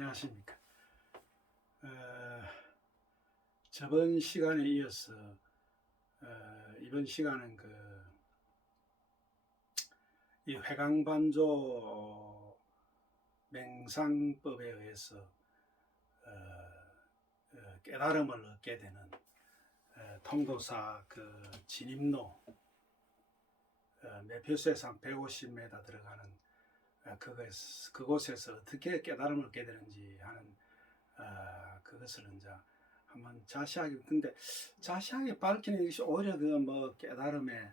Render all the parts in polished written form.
안녕하십니까. 저번 시간에 이어서 이번 시간은 이 회광반조 맹상법에 의해서 깨달음을 얻게 되는 통도사 진입로 매표소에서 한 150m 들어가는 그곳에서 어떻게 깨달음을 얻게 되는지 하는 그것을 이제 한번 자세하게, 근데 자세하게 밝히는 것이 오히려 깨달음의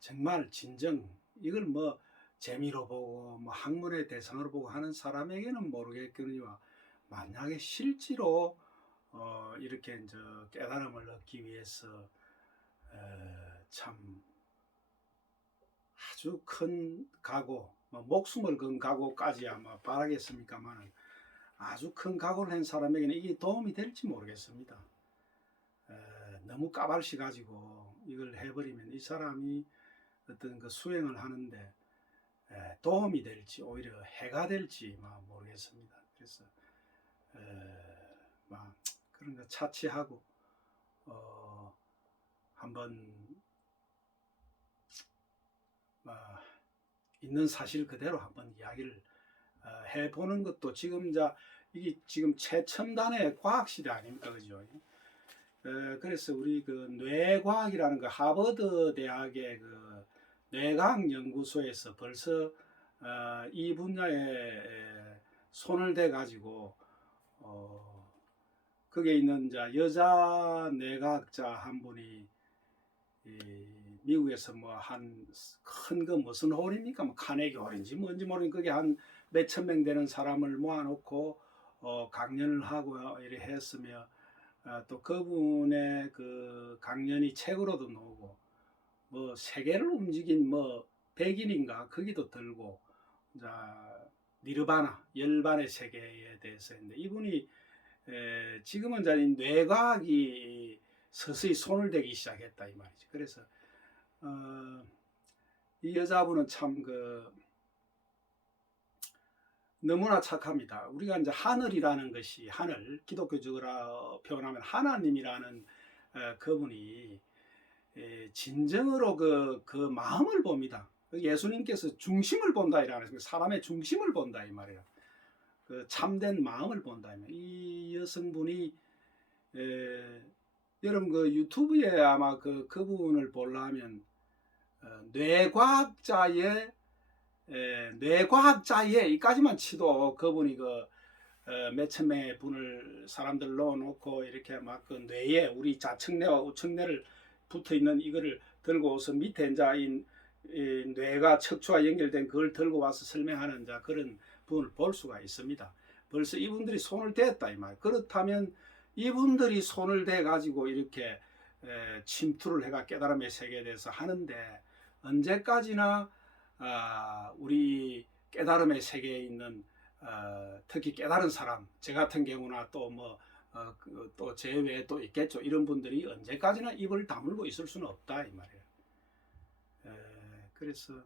정말 진정, 이걸 재미로 보고 학문의 대상으로 보고 하는 사람에게는 모르겠거니와, 만약에 실제로 이렇게 이제 깨달음을 얻기 위해서 참 아주 큰 각오, 목숨을 건 각오까지 아마 바라겠습니까만, 아주 큰 각오를 한 사람에게는 이게 도움이 될지 모르겠습니다. 너무 까발시 가지고 이걸 해버리면 이 사람이 어떤 수행을 하는데 도움이 될지 오히려 해가 될지 모르겠습니다. 그래서 그런 거 차치하고 한번 있는 사실 그대로 한번 이야기를 해보는 것도, 이게 지금 최첨단의 과학 시대 아닙니까, 그죠? 그래서 우리 뇌과학이라는 하버드 대학의 뇌과학 연구소에서 벌써 이 분야에 손을 대 가지고 거기에 있는 여자 뇌과학자 한 분이 미국에서 한 큰 무슨 홀입니까? 카네기 홀인지 뭔지 모르는, 그게 한 몇천 명 되는 사람을 모아놓고 강연을 하고 이렇게 했으며, 또 그분의 강연이 책으로도 나오고, 세계를 움직인 백인인가 거기도 들고, 니르바나 열반의 세계에 대해서 했는데, 이분이 지금은 뇌과학이 서서히 손을 대기 시작했다 이 말이죠. 그래서 이 여자분은 참 너무나 착합니다. 우리가 이제 하늘이라는 것이, 기독교적으로 표현하면 하나님이라는 그분이 진정으로 그 마음을 봅니다. 예수님께서 중심을 본다 이라는, 사람의 중심을 본다 이 말이에요. 참된 마음을 본다. 이 여성분이 여러분 유튜브에 아마 그분을 보려면 뇌과학자의 이까지만 치도 그분이 몇천 명의 사람들 넣어놓고 이렇게 뇌에 우리 좌측뇌와 우측뇌를 붙어 있는 이거를 들고 와서 밑에 이 뇌가 척추와 연결된 그걸 들고 와서 설명하는 그런 분을 볼 수가 있습니다. 벌써 이분들이 손을 댔다 이 말. 그렇다면 이분들이 손을 대 가지고 이렇게 침투를 해가 깨달음의 세계에 대해서 하는데, 언제까지나 우리 깨달음의 세계에 있는 특히 깨달은 사람, 저 같은 경우나 또 또 제 외에 또 있겠죠. 이런 분들이 언제까지나 입을 다물고 있을 수는 없다 이 말이에요. 그래서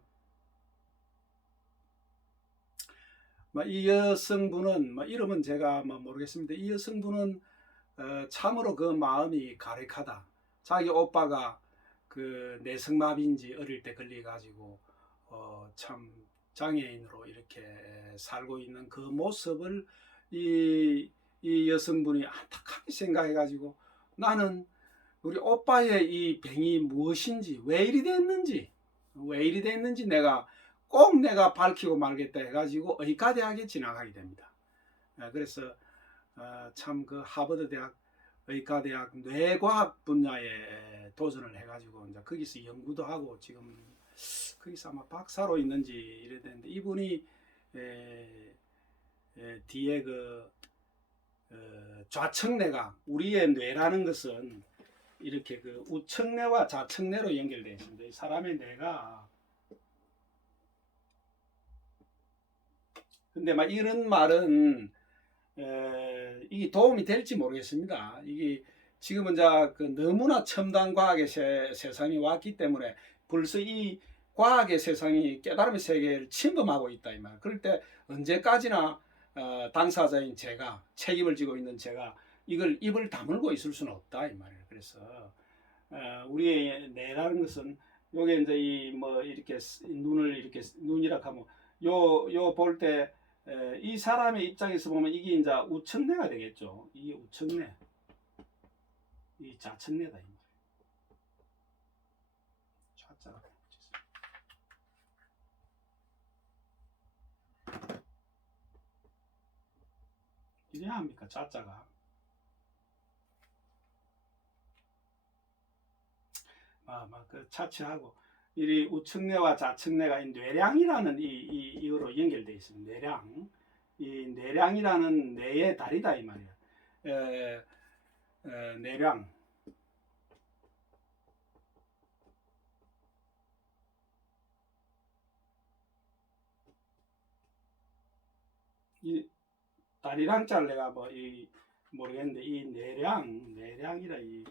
이 여성분은 이름은 제가 모르겠습니다. 이 여성분은 참으로 그 마음이 가득하다. 자기 오빠가 내성마비인지 어릴 때 걸려가지고 참 장애인으로 이렇게 살고 있는 그 모습을 이 여성분이 안타깝게 생각해가지고, 나는 우리 오빠의 이 병이 무엇인지, 왜 이리 됐는지 내가 밝히고 말겠다 해가지고 의과대학에 진학하게 됩니다. 그래서 참 하버드 대학 의과대학 뇌과학 분야에 도전을 해가지고 이제 거기서 연구도 하고, 지금 거기서 아마 박사로 있는지 이래 되는데, 이분이 뒤에 좌측뇌가, 우리의 뇌라는 것은 이렇게 우측뇌와 좌측뇌로 연결되어 있습니다. 사람의 뇌가, 근데 이런 말은 이게 도움이 될지 모르겠습니다. 이게 지금은 너무나 첨단 과학의 세상이 왔기 때문에 벌써 이 과학의 세상이 깨달음의 세계를 침범하고 있다 이 말. 그럴 때 언제까지나 당사자인 제가 책임을 지고 있는 제가 이걸 입을 다물고 있을 수는 없다 이 말이에요. 그래서 우리의 뇌라는 것은 요게 이제 이 뭐 이렇게 눈을 이렇게 눈이라 하면 요 볼 때 이 사람의 입장에서 보면 이게 이제 우측뇌가 되겠죠. 이게 우측뇌, 이 좌측뇌다 이 말이에요. 좌자가 이래야 합니까? 좌자가 그 차치하고 이 우측뇌와 좌측뇌가 이 뇌량이라는 이거로 연결되어 있습니다. 뇌량, 이 뇌량이라는 뇌의 다리다 이 말이야. 뇌량. 이 다리랑자를 내가 뭐 이 모르겠는데 이 뇌량이라 이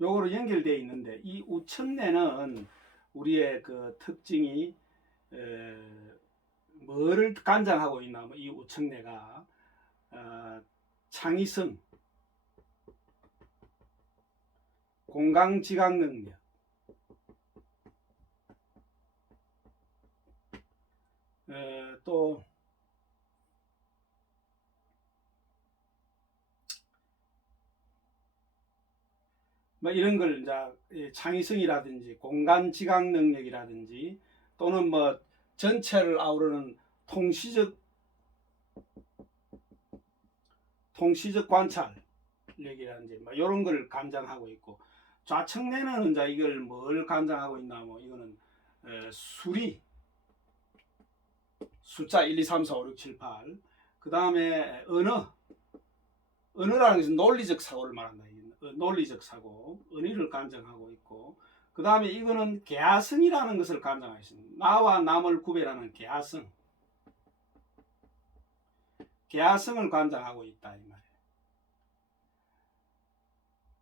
요거로 연결되어 있는데 이 우측뇌는 우리의 그 특징이 뭐를 관장하고 있나 이 우측뇌가 창의성, 공강지각 능력, 또 뭐 이런 걸 이제 창의성이라든지 공간 지각 능력이라든지 또는 뭐 전체를 아우르는 통시적 관찰력이라든지 뭐 이런 걸 관장하고 있고 좌측뇌는 이제 이걸 뭘 관장하고 있나 뭐 이거는 수리 숫자 1, 2, 3, 4, 5, 6, 7, 8 그 다음에 언어라는 것은 논리적 사고를 말한다. 논리적 사고, 언의를 관장하고 있고 그 다음에 이거는 계하성이라는 것을 관장하고 있습니다. 나와 남을 구별하는 계하성을 관장하고 있다 이 말이에요.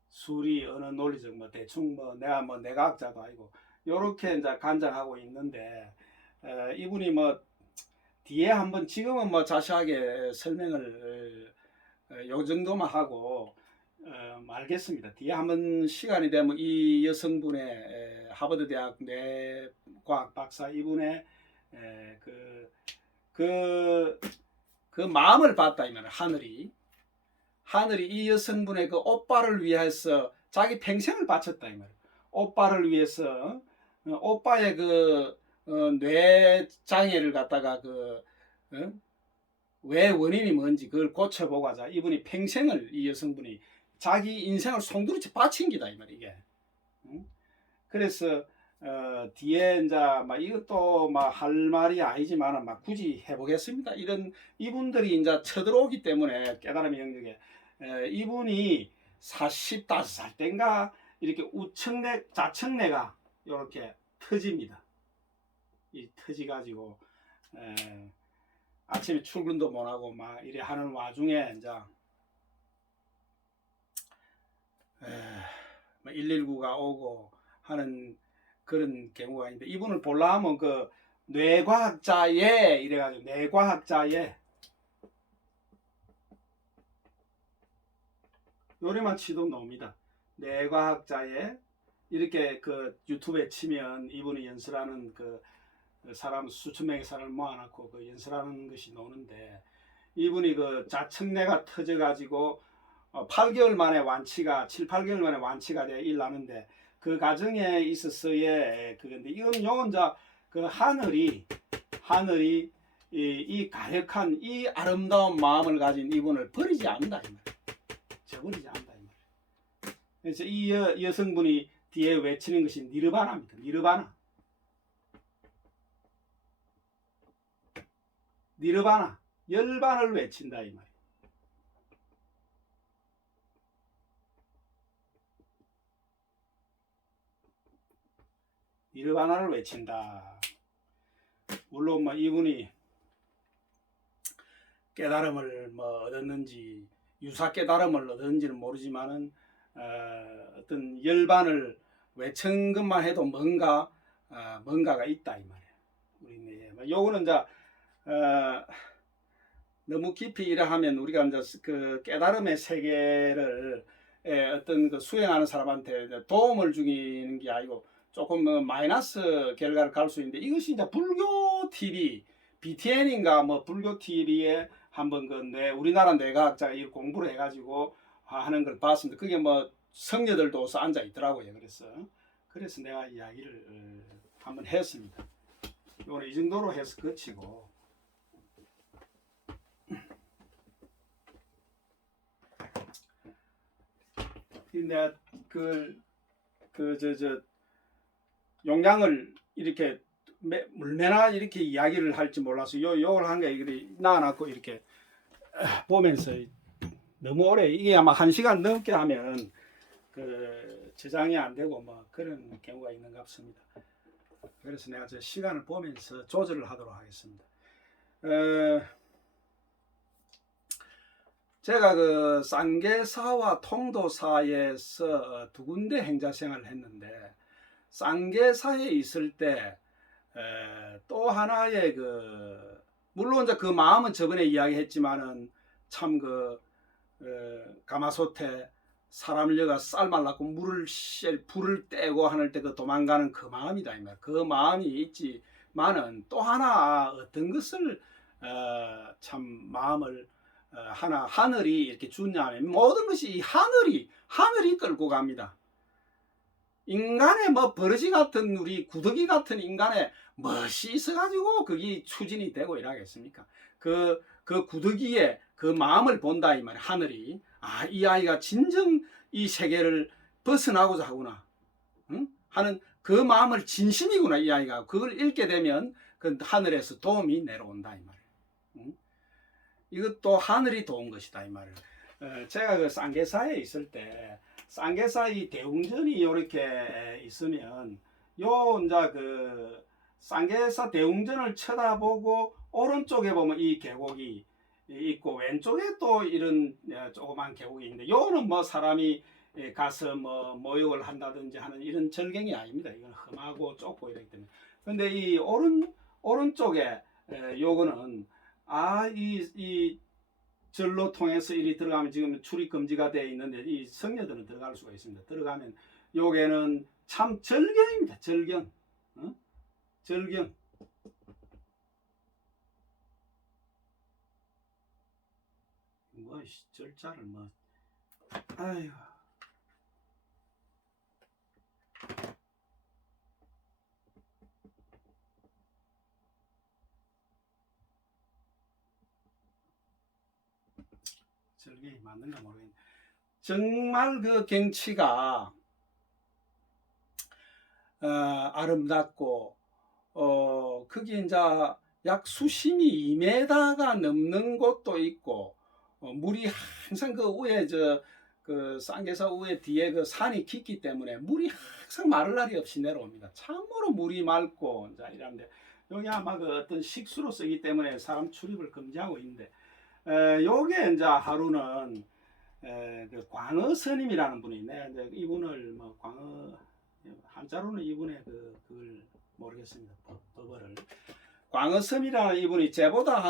수리, 언어, 논리적 뭐 대충 뭐 내가 뭐 내과학자도 아니고 요렇게 이제 관장하고 있는데 이분이 뭐 뒤에 한번 지금은 뭐 자세하게 설명을 요 정도만 하고 알겠습니다. 뒤에 한번 시간이 되면 이 여성분의 하버드 대학 뇌과학 박사 이분의 그 마음을 봤다 이 말이에요. 하늘이 이 여성분의 그 오빠를 위해서 자기 평생을 바쳤다 이 말이에요. 오빠를 위해서 오빠의 그 뇌 장애를 갖다가 왜 원인이 뭔지 그걸 고쳐보고 하자. 이분이 평생을 이 여성분이 자기 인생을 송두리째 바친 기다 이 말이야 이게. 그래서 뒤에 이제 막 이것도 막 할 말이 아니지만 막 굳이 해보겠습니다. 이런 이분들이 이제 쳐들어오기 때문에 깨달음의 영역에 이분이 45살 때인가 이렇게 우측뇌 좌측뇌가 이렇게 터집니다. 이 터지 가지고 아침에 출근도 못하고 막 이래 하는 와중에 이제 119가 오고 하는 그런 경우가 있는데 이분을 볼라 하면 그 뇌과학자의 이래가지고 뇌과학자의 요리만 치도 나옵니다. 뇌과학자의 이렇게 그 유튜브에 치면 이분이 연설하는 그 사람 수천 명의 사람을 모아놓고 그 연설하는 것이 나오는데 이분이 그 좌측뇌가 터져가지고 8개월 만에 완치가 7, 8개월 만에 완치가 돼 일나는데 그 과정에 있어서의 그건데 이건 요건 그 하늘이 이 가력한 이 아름다운 마음을 가진 이분을 버리지 않는다 이 말. 저버리지 않는다 이 말. 그래서 이 여성분이 뒤에 외치는 것이 니르바나입니다. 니르바나 열반을 외친다 이 말. 니르바나를 외친다. 물론 뭐 이분이 깨달음을 뭐 얻었는지 유사 깨달음을 얻었는지는 모르지만은 어떤 열반을 외친 것만 해도 뭔가가 있다 이 말이에요. 우리 뇌에. 요거는 이제 너무 깊이 일하면 우리가 이제 그 깨달음의 세계를 어떤 그 수행하는 사람한테 도움을 주기는 게 아니고 조금 뭐 마이너스 결과를 갈 수 있는데, 이것이 이제 불교 TV, BTN인가 뭐 불교 TV에 한번 그 우리나라 뇌과학자가 이 공부를 해가지고 하는 걸 봤습니다. 그게 뭐 성녀들도 앉아 있더라고요. 그래서 내가 이야기를 한번 했습니다. 이거는 이 정도로 해서 그치고, 내가 용량을 이렇게 물매나 이렇게 이야기를 할지 몰라서 요걸 한 게 나눠놓고 이렇게 보면서 너무 오래, 이게 아마 1시간 넘게 하면 그 저장이 안 되고 뭐 그런 경우가 있는 것 같습니다. 그래서 내가 저 시간을 보면서 조절을 하도록 하겠습니다. 제가 그 쌍계사와 통도사에서 두 군데 행자 생활을 했는데, 쌍계사에 있을 때 또 하나의 물론 이제 그 마음은 저번에 이야기했지만은 참 가마솥에 사람을 여가 삶아놓고 불을 떼고 하는 때 그 도망가는 그 마음이다 이 말. 그 마음이 있지만은 또 하나 어떤 것을 참 마음을 하늘이 이렇게 주냐면, 모든 것이 이 하늘이 끌고 갑니다. 인간의 뭐 버러지 같은, 우리 구더기 같은 인간의 멋이 있어가지고 그게 추진이 되고 이러겠습니까? 그 구더기에 그 마음을 본다 이 말이에요. 하늘이 이 아이가 진정 이 세계를 벗어나고자 하구나, 응? 하는 그 마음을 진심이구나 이 아이가. 그걸 읽게 되면 그 하늘에서 도움이 내려온다 이 말이에요. 응? 이것도 하늘이 도운 것이다 이 말을. 제가 그 쌍계사에 있을 때, 쌍계사 이 대웅전이 이렇게 있으면 요 이제 그 쌍계사 대웅전을 쳐다보고 오른쪽에 보면 이 계곡이 있고, 왼쪽에 또 이런 조그만 계곡이 있는데, 요거는 뭐 사람이 가서 뭐 모욕을 한다든지 하는 이런 절경이 아닙니다. 이건 험하고 좁고 이렇기 때문에. 근데 이 오른쪽에 요거는 이 절로 통해서 이리 들어가면 지금 출입 금지가 되어 있는데, 이 성녀들은 들어갈 수가 있습니다. 들어가면 요게는 참 절경입니다. 절경. 절경. 뭐 절자를 뭐 아유. 절경이 맞는가 모르겠네. 정말 그 경치가 아름답고, 그게 이제 약 수심이 2m가 넘는 곳도 있고, 물이 항상 그 위에 그 쌍계사 위에 뒤에 그 산이 깊기 때문에 물이 항상 마를 날이 없이 내려옵니다. 참으로 물이 맑고 이제 이런데, 여기 아마 그 어떤 식수로 쓰기 때문에 사람 출입을 금지하고 있는데, 요게 이제 하루는 그 광어 스님이라는 분이 있네. 이제 이분을 뭐 광어 한자로는 이분의 그걸 모르겠습니다. 법어를. 광어 스님이라는 이분이 제보다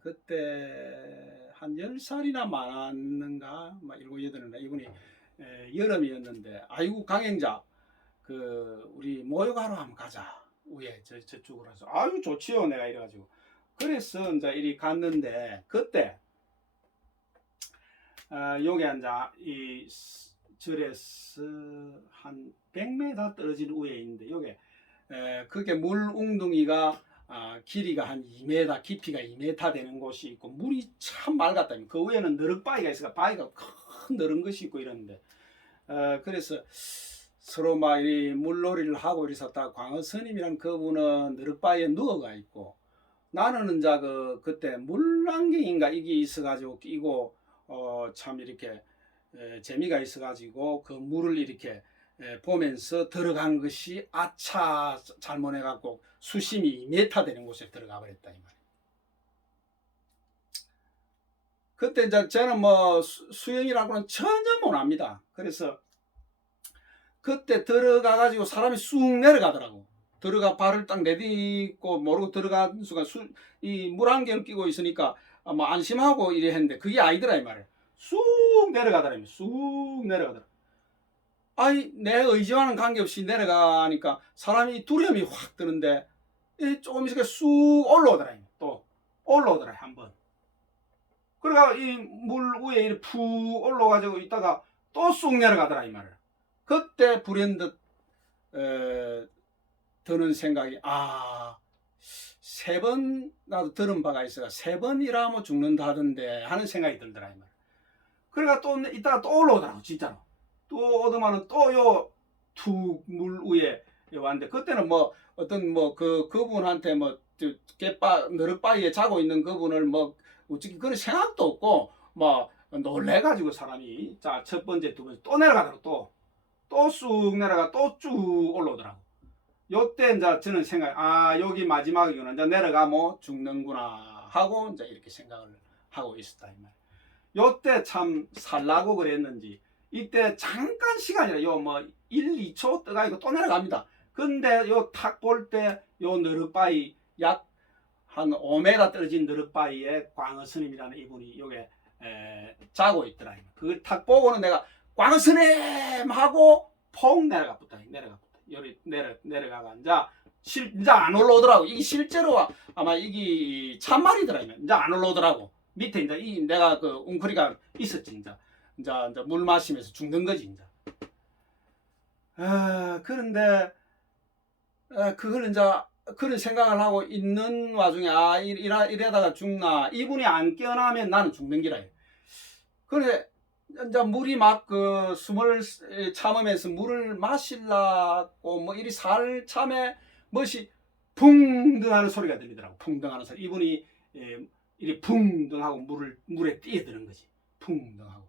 그때 한 10살이나 많았는가, 막 7, 8인가. 이분이 여름이었는데, 아이고 강행자 우리 목욕하러 한번 가자. 위에 저쪽으로 해서 아유 좋지요 내가 이래가지고, 그래서 이제 이리 갔는데, 그때 여기 이제 이 절에서 한 100m 떨어진 위에 있는데, 요게 그게 물 웅덩이가 길이가 한 2m, 깊이가 2m 되는 곳이 있고, 물이 참 맑았다. 그 위에는 너럭바위가 있어가, 바위가 큰 너른 것이 있고 이러는데, 그래서 서로 막 이 물놀이를 하고 이랬었다. 광어 스님이란 그분은 너럭바위에 누워가 있고, 나는 이제 그때 물안경인가 이게 있어가지고 끼고, 참 이렇게 재미가 있어가지고 그 물을 이렇게 보면서 들어간 것이 아차 잘못해갖고 수심이 2m 되는 곳에 들어가 버렸다 이 말이에요. 그때 이제 저는 뭐 수영이라고는 전혀 못합니다. 그래서 그때 들어가가지고 사람이 쑥 내려가더라고. 들어가 발을 딱 내딛고 모르고 들어간 순간 이 물안개를 끼고 있으니까 뭐 안심하고 이래 했는데 그게 아니더라 이 말이야. 쑥 내려가더라. 쑥 내려가더라. 아이 내 의지와는 관계없이 내려가니까 사람이 두려움이 확 드는데 조금 있으니까 쑥 올라오더라. 또 올라오더라 한번. 그러니까 이 물 위에 푹 올라가지고 있다가 또 쑥 내려가더라 이 말이야. 그때 불현듯 드는 생각이 세 번 나도 들은 바가 있어가 3번이라면 죽는다던데 하는 생각이 들더라 이 말이야. 그러니까 또 이따가 또 올라오더라고 진짜로. 또 오더만은 또 요 툭 물 위에 왔는데 그때는 뭐 어떤 뭐 그분한테 뭐 너럭바위에 자고 있는 그분을 뭐 어떻게 그런 생각도 없고 뭐 놀래가지고 사람이 자 첫 번째 두 번째 또 내려가더라고. 또 쑥 내려가 또 쭉 올라오더라고. 요때 이제 저는 생각 여기 마지막이구나 이제 내려가 뭐 죽는구나 하고 이제 이렇게 생각을 하고 있었다 이 말. 요때 참 살라고 그랬는지 이때 잠깐 시간이라 요 뭐 1, 2초 떠가지고 또 내려갑니다. 근데 요 탁 볼 때 요 너럭바위 약 한 5m 떨어진 너럭바위에 광어 스님이라는 이분이 요게 자고 있더라. 그걸 탁 보고는 내가 광어 스님 하고 퐁 내려가 붙다. 여기 내려가가 이제 안 올라오더라고. 이게 실제로 아마 이게 참말이더라. 이제 안 올라오더라고. 밑에 이제 내가 그 웅크리가 있었지 이제 물 마시면서 죽는 거지 이제. 그런데 그걸 이제 그런 생각을 하고 있는 와중에 이래다가 죽나 이분이 안 깨어나면 나는 죽는 기라. 그래 이제 물이 막 그 숨을 참으면서 물을 마실라고 뭐 이리 살참에 멋이 붕등하는 소리가 들리더라고. 붕등하는 소리. 이분이 이리 붕등하고 물에 뛰어드는 거지. 붕등하고.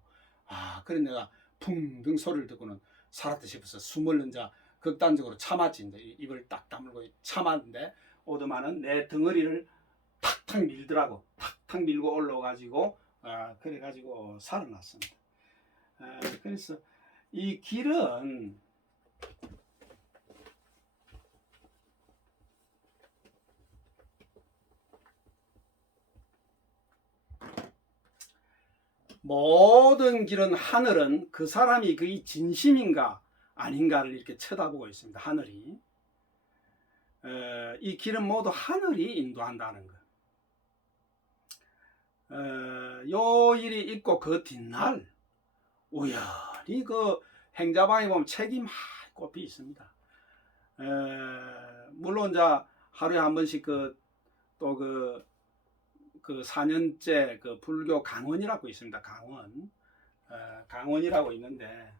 그래 내가 붕등 소리를 듣고는 살았다 싶어서 숨을 이제 극단적으로 참았지. 이제 입을 딱 다물고 참았는데 오더만은 내 덩어리를 탁탁 밀더라고. 탁탁 밀고 올라가지고 그래가지고 살아났습니다. 그래서 이 길은 모든 길은 하늘은 그 사람이 그게 진심인가 아닌가를 이렇게 쳐다보고 있습니다. 하늘이 이 길은 모두 하늘이 인도한다는 것. 요 일이 있고 그 뒷날 우연히 그 행자방에 보면 책이 많이 꼽혀 있습니다. 물론 이제 하루에 한 번씩 또 그 4년째 그 불교 강원이라고 있습니다. 강원이라고 있는데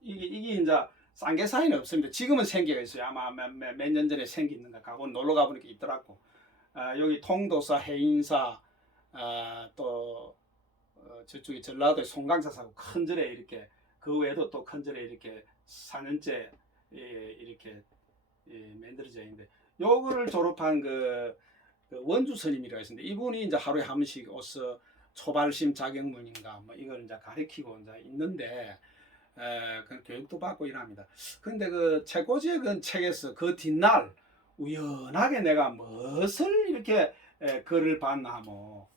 이게 이제 쌍계사에는 없습니다. 지금은 생기가 있어요. 아마 몇 년 전에 생기는가 강원 놀러 가보니까 있더라고. 여기 통도사, 해인사, 또 저쪽에 전라도의 송강사사고 큰 절에 이렇게 그 외에도 또 큰 절에 이렇게 4년째 이렇게 만들어져 있는데 요거를 졸업한 그 원주 스님이라고 있습니다. 이분이 이제 하루에 한 번씩 오서 초발심 자격문인가 뭐 이걸 이제 가르치고 이제 있는데 그 교육도 받고 이랍니다. 근데 그 책꽂이의 그 책에서 그 뒷날 우연하게 내가 무엇을 이렇게 글을 봤나 뭐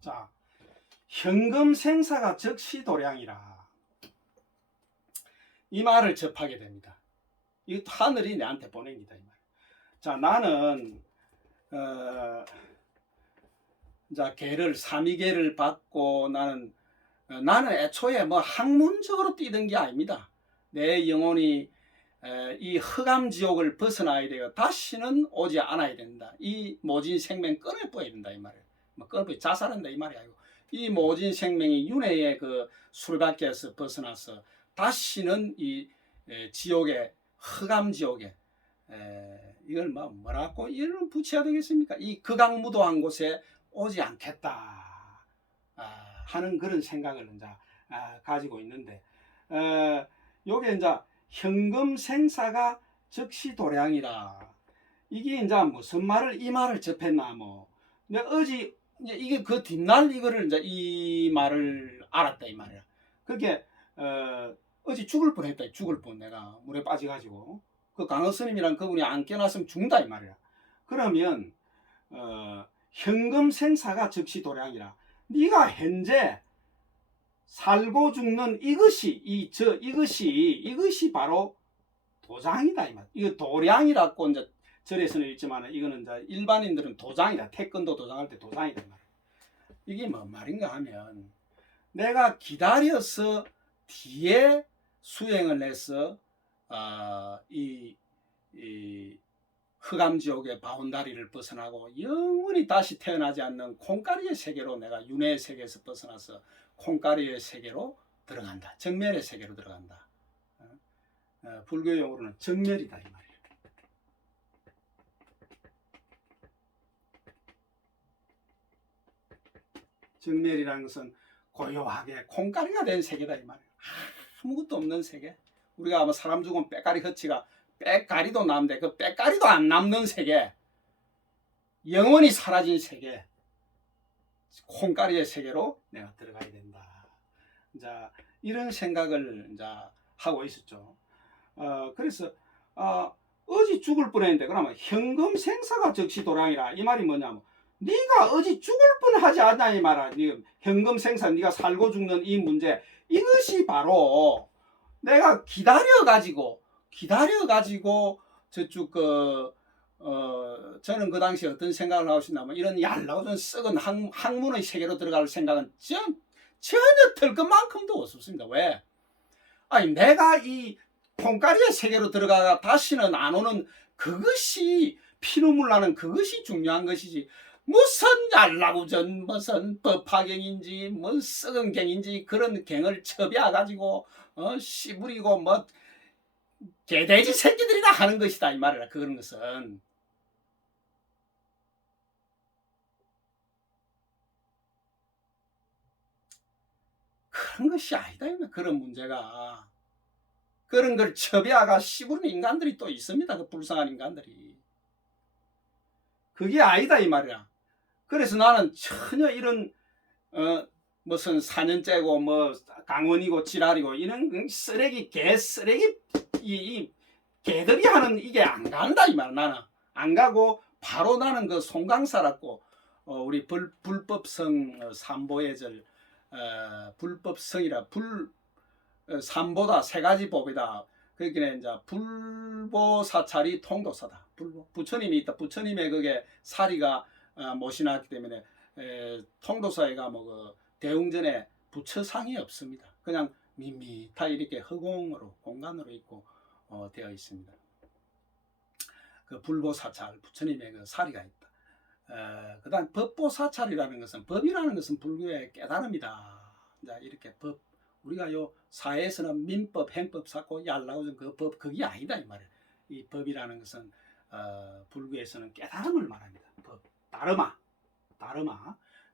자, 현금 생사가 적시도량이라 이 말을 접하게 됩니다. 이 하늘이 내한테 보냅니다. 이 말. 자, 나는 자 개를 삼위계를 받고 나는 애초에 뭐 학문적으로 뛰던 게 아닙니다. 내 영혼이 이 흑암지옥을 벗어나야 돼요. 다시는 오지 않아야 된다. 이 모진 생명 끊어버려야 된다 이 말이에요. 뭐 끊어버려 자살한다 이 말이 아니고 이 모진 생명이 윤회의 그 술밖에서 벗어나서 다시는 이 지옥에 흑암지옥에 이걸 뭐라고 이름 붙여야 되겠습니까? 이 극악무도한 곳에 오지 않겠다 하는 그런 생각을 이제 가지고 있는데 요게 이제 현금 생사가 즉시도량이라 이게 이제 무슨 말을 이 말을 접했나 뭐 내가 어제 이게 그 뒷날 이거를 이제 이 말을 알았다 이 말이야. 그게 어제 죽을 뻔했다. 죽을 뻔 내가 물에 빠져가지고 그 강어 스님이란 그분이 안 깨놨으면 죽는다 이 말이야. 그러면 현금 생사가 즉시도량이라 네가 현재 살고 죽는 이것이 이것이 바로 도장이다 이 말. 이거 도량이라고 이제 절에서는 읽지만 이거는 이제 일반인들은 도장이다. 태권도 도장할 때 도장이다 이 말. 이게 뭔 말인가 하면 내가 기다려서 뒤에 수행을 해서 이 흑암지옥의 바운다리를 벗어나고 영원히 다시 태어나지 않는 콩가리의 세계로 내가 윤회의 세계에서 벗어나서 콩가리의 세계로 들어간다. 정멸의 세계로 들어간다. 불교 용어로는 정멸이다 이 말이에요. 정멸이라는 것은 고요하게 콩가리가 된 세계다 이 말이에요. 아무것도 없는 세계. 우리가 아마 사람 죽으면 빼가리 허치가 빼가리도 남는데 그 빼가리도 안 남는 세계, 영원히 사라진 세계, 콩가리의 세계로 내가 들어가야 된다. 자, 이런 생각을 이제 하고 있었죠. 그래서 어지 죽을 뻔했는데 그러면 현금 생사가 즉시도량이라 이 말이 뭐냐면 네가 어지 죽을 뻔하지 않냐 이 말아. 현금 생사 네가 살고 죽는 이 문제 이것이 바로 내가 기다려가지고 저쪽 저는 그 당시에 어떤 생각을 하고 있었냐면 이런 얄라우전 썩은 학문의 세계로 들어갈 생각은 전혀 들 것만큼도 없었습니다. 왜? 아니 내가 이 콩가리의 세계로 들어가가 다시는 안 오는 그것이 피눈물 나는 그것이 중요한 것이지 무슨 얄라우전 무슨 법화경인지 뭐 썩은 갱인지 그런 갱을 첩이야 가지고 씨부리고 뭐 개돼지 새끼들이나 하는 것이다 이 말이라. 그런 것은 그런 것이 아니다. 그런 문제가 그런 걸 첩이야가 씨부리는 인간들이 또 있습니다. 그 불쌍한 인간들이. 그게 아니다 이 말이야. 그래서 나는 전혀 이런 무슨 4년째고 뭐 강원이고 지랄이고 이런 쓰레기 개 쓰레기 이 개들이 하는 이게 안 간다 이 말. 나는 안 가고 바로 나는 그 송강사라고 우리 불법성 삼보의 절 불법성이라 삼보다 세 가지 법이다. 그러니까 이제 불보사찰이 통도사다. 부처님이 있다. 부처님의 그게 사리가 못이 났기 때문에 통도사회가 뭐 그 대웅전에 부처상이 없습니다. 그냥 밋밋하게 이렇게 허공으로 공간으로 있고 되어 있습니다. 그 불보사찰 부처님의 그 사리가 있다. 그다음 법보사찰이라는 것은 법이라는 것은 불교의 깨달음이다. 이렇게 법 우리가 요 사회에서는 민법, 행법 쌓고 얄라우전 그 법 그게 아니다 이 말이에요. 이 법이라는 것은 불교에서는 깨달음을 말합니다. 법 다르마.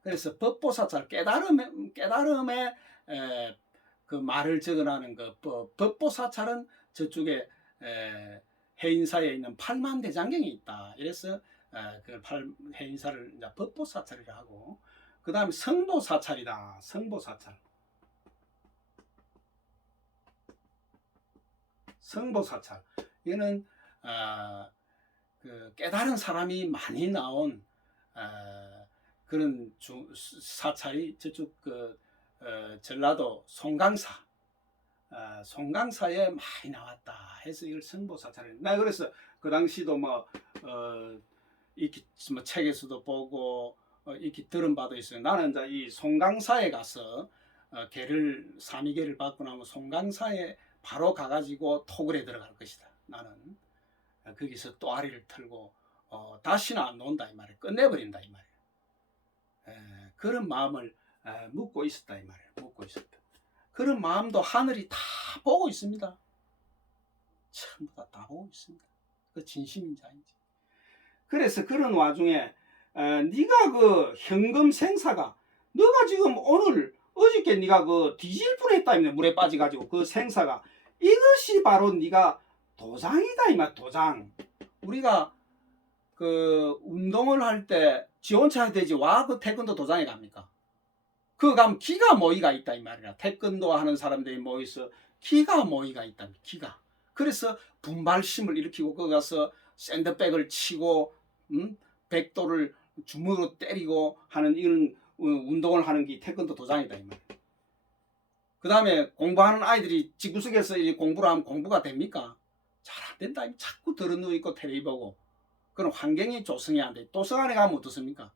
그래서 법보사찰 깨달음의 그 말을 적어내는 그 법보사찰은 저쪽에 해인사에 있는 팔만대장경이 있다. 이래서 그 해인사를 이제 법보사찰이라 하고 그 다음에 성보사찰이다. 성보사찰 이거는 그 깨달은 사람이 많이 나온 그런 사찰이 저쪽 그 전라도 송강사에 많이 나왔다 해서 이걸 성보사찰을 나 그래서 그 당시도 이렇게 뭐 책에서도 보고 이렇게 들은 바도 있어요. 나는 이제 이 송강사에 가서 사미계를 받고 나면 송강사에 바로 가가지고 토굴에 들어갈 것이다. 나는 거기서 또아리를 털고 다시는 안 논다 이 말이에요. 끝내버린다 이 말이에요. 그런 마음을 묻고 있었다 이 말이에요. 묻고 있었다. 그런 마음도 하늘이 다 보고 있습니다. 전부 다 보고 있습니다. 그 진심인지 아닌지. 그래서 그런 와중에 네가 그 현금 생사가 너가 지금 오늘 어저께 네가 그 뒤질 뻔했다며 물에 빠져가지고 그 생사가 이것이 바로 네가 도장이다 이 말. 도장. 우리가 그 운동을 할 때 지원차야 되지 와 그 태권도 도장에 갑니까? 그 가면 기가 모이가 있다 이 말이야. 태권도 하는 사람들이 모여서 기가 모이가 있다. 기가. 그래서 분발심을 일으키고 거기 가서 샌드백을 치고 백도를 주먹으로 때리고 하는 이런 운동을 하는 게 태권도 도장이다 이 말이야. 그 다음에 공부하는 아이들이 집구석에서 공부를 하면 공부가 됩니까? 잘 안 된다. 자꾸 들어누워있고 텔레비 보고. 그런 환경이 조성이 안 돼. 도서관에 가면 어떻습니까?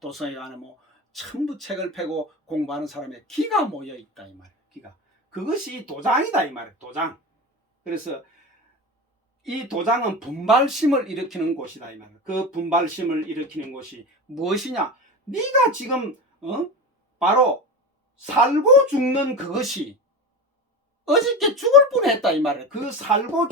도서관에 가면 뭐 전부 책을 펴고 공부하는 사람의 기가 모여 있다 이 말이야. 기가. 그것이 도장이다 이 말이야. 도장. 그래서 이 도장은 분발심을 일으키는 곳이다 이 말이야. 그 분발심을 일으키는 곳이 무엇이냐? 네가 지금 바로 살고 죽는 그것이 어저께 죽을 뻔했다 이 말이야. 그 살고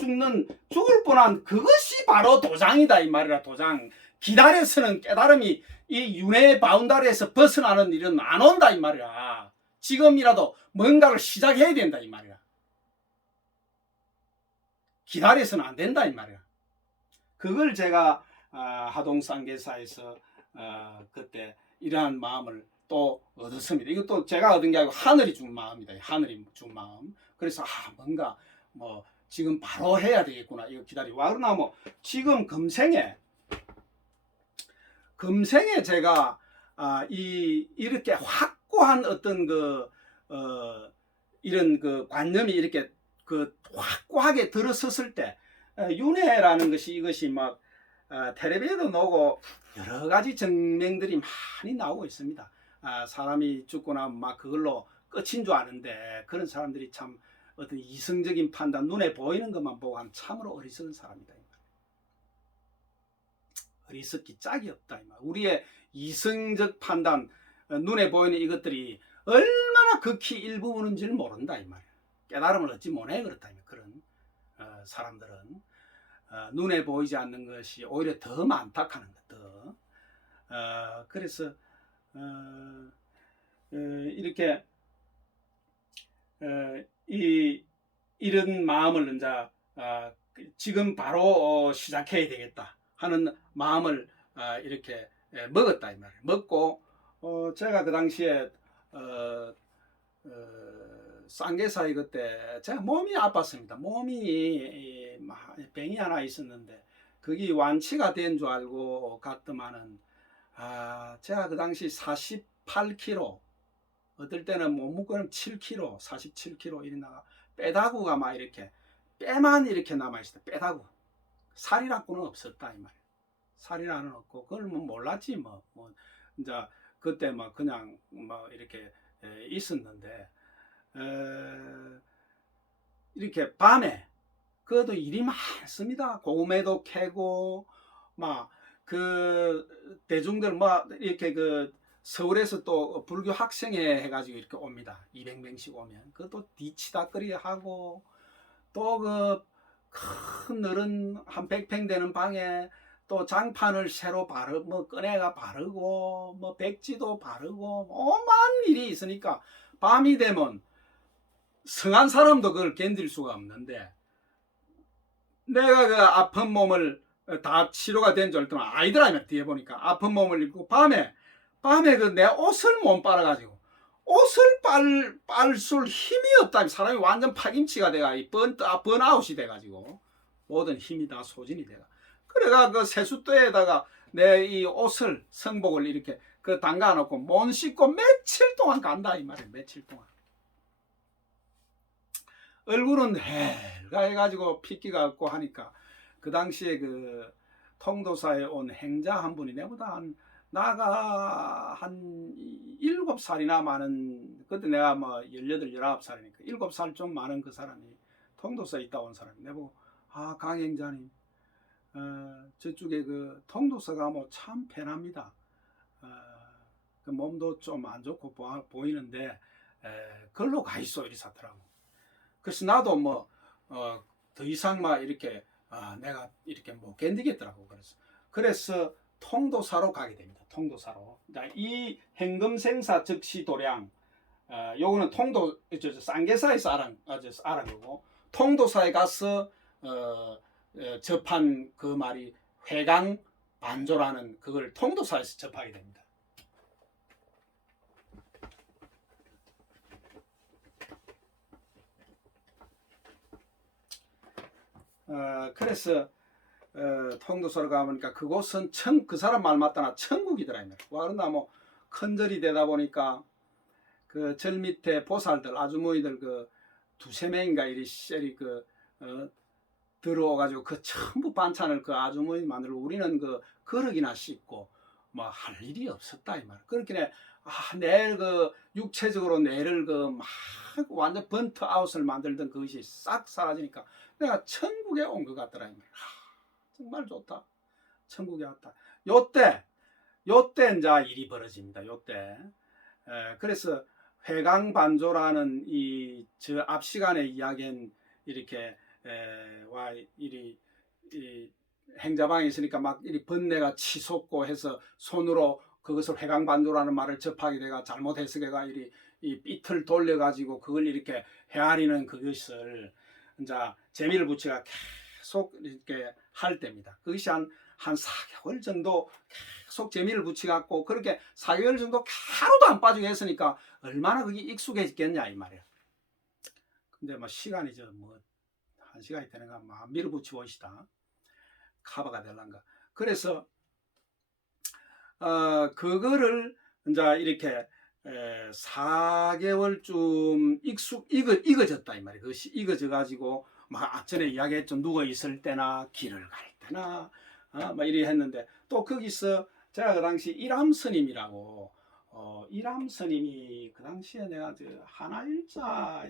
죽을 뻔한 그것이 바로 도장이다 이 말이야. 도장. 기다려서는 깨달음이 이 윤회의 바운다리에서 벗어나는 일은 안 온다 이 말이야. 지금이라도 뭔가를 시작해야 된다 이 말이야. 기다려서는 안 된다 이 말이야. 그걸 제가 하동상계사에서 그때 이러한 마음을 또 얻었습니다. 이것도 제가 얻은 게 아니고 하늘이 준 마음이다. 하늘이 준 마음. 그래서 뭔가 뭐 지금 바로 해야 되겠구나. 이거 기다리고. 그러나 뭐 지금 금생에 제가 이렇게 확고한 어떤 이런 그 관념이 이렇게 확고하게 들어섰을 때 윤회라는 것이 이것이 막 텔레비에도 나오고 여러 가지 증명들이 많이 나오고 있습니다. 사람이 죽고 나면 막 그걸로 끝인 줄 아는데 그런 사람들이 참 어떤 이성적인 판단, 눈에 보이는 것만 보고 한 참으로 어리석은 사람이다. 어리석기 짝이 없다. 우리의 이성적 판단, 눈에 보이는 이것들이 얼마나 극히 일부분인지를 모른다 이 말이야. 깨달음을 얻지 못해 그렇다. 그런 사람들은 눈에 보이지 않는 것이 오히려 더 많다 하는 것. 그래서 이렇게 이런 마음을 이제 지금 바로 시작해야 되겠다 하는 마음을 이렇게 먹었다 이 말이에요. 먹고 제가 그 당시에 쌍계사의 그때 제가 몸이 아팠습니다. 몸이 병이 하나 있었는데 그게 완치가 된 줄 알고 갔더만은 제가 그 당시 48kg, 어떨 때는 몸무게는 7kg, 47kg 이리 나가 빼다구가 막 이렇게 빼만 이렇게 남아 있었다. 빼다구. 살이라고는 없었다 이 말이야. 살이라는 없고 그걸 뭐 몰랐지 뭐 이제 그때 막 그냥 뭐 이렇게 있었는데 이렇게 밤에 그것도 일이 많습니다. 고구매도 캐고 막 그 대중들 뭐 이렇게 그 서울에서 또 불교 학생회 해가지고 이렇게 옵니다. 200명씩 오면 그것도 뒤치다거리 하고 또 그 큰 늘은 한 100평 되는 방에 또 장판을 새로 뭐 꺼내가 바르고 뭐 백지도 바르고 오만 일이 있으니까 밤이 되면 성한 사람도 그걸 견딜 수가 없는데 내가 그 아픈 몸을 다 치료가 된 줄 알더만 아이들 뒤에 보니까 아픈 몸을 입고 밤에 그 내 옷을 못 빨아가지고 옷을 빨술 힘이 없다. 사람이 완전 파김치가 돼가 번아웃이 돼가지고 모든 힘이 다 소진이 돼가. 그래가 그 세숫대에다가 내 이 옷을 성복을 이렇게 그 담가 놓고 못 씻고 며칠 동안 간다 이 말이야. 며칠 동안. 얼굴은 해가지고 핏기가 없고 하니까 그 당시에 그 통도사에 온 행자 한 분이 내보다 나가 한 7살이나 많은, 그때 내가 뭐 18, 19살이니까 7살 좀 많은 그 사람이 통도사에 있다 온 사람이 내보고 강행자님 저쪽에 그 통도사가 뭐 참 편합니다. 그 몸도 좀 안 좋고 보이는데 걸로 가 있어 이리 사더라고. 그래서 나도 뭐 더 이상 막 이렇게 내가 이렇게 못 견디겠더라고. 그래서 통도사로 가게 됩니다. 통도사로. 이 hen금생사 즉시도량, 요거는 통도 쌍계사에서 알아보고 통도사에 가서 접한 그 말이 회강 반조라는 그걸 통도사에서 접하게 됩니다. 그래서 통도사로 가보니까 그곳은 그 사람 말 맞다나 천국이더라. 와, 그러나 뭐 큰 절이 되다 보니까 그 절 밑에 보살들 아주머니들 그 두세 명인가 이리 들어와가지고 그 전부 반찬을 그 아주머니 만들고 우리는 그 그릇이나 씻고 뭐 할 일이 없었다 이 말. 그렇게 내일 그 육체적으로 내를 그 막 완전 번트 아웃을 만들던 그것이 싹 사라지니까 내가 천국에 온 것 같더라 이 말. 정말 좋다. 천국에 왔다. 요때 이제 일이 벌어집니다. 요때. 그래서 회강반조라는 저 앞 시간에 이야기한 이렇게 이 행자방에 있으니까 막 이 번뇌가 치솟고 해서 손으로 그것을 회강반조라는 말을 접하게 돼가 잘못 해석해가 이 삐틀 돌려가지고 그걸 이렇게 헤아리는 그것을 이제 재미를 붙여가 계속 이렇게 할 때입니다. 그것이 한 4개월 정도 계속 재미를 붙여갖고 그렇게 4개월 정도 하루도 안 빠지게 했으니까 얼마나 그게 익숙해졌겠냐 이 말이야. 근데 뭐 시간이 뭐 1시간이 되는가 막 밀어붙이고 오시다 카바가 될란가. 그래서 그거를 이제 이렇게 4개월쯤 익어졌다 이 말이야. 그것이 익어져 가지고 막 전에 이야기했죠. 누워 있을 때나 길을 갈 때나 막 이래 했는데 또 거기서 제가 그 당시 이람 스님이라고 이람 스님이 그 당시에 내가 하나일자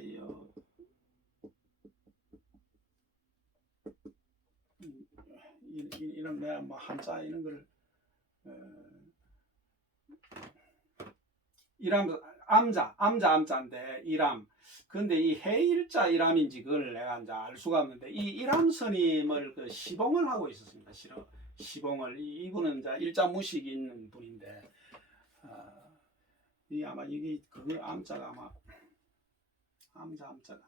이런 내가 뭐 한자 이런 걸 이람 암자인데 이람. 근데 이 해일자 이람인지 그걸 내가 이제 알 수가 없는데 이 이람 스님을 그 시봉을 하고 있었습니다. 시봉을 이분은 이제 일자 무식이 있는 분인데 이 아마 이게 그 암자가 아마 암자가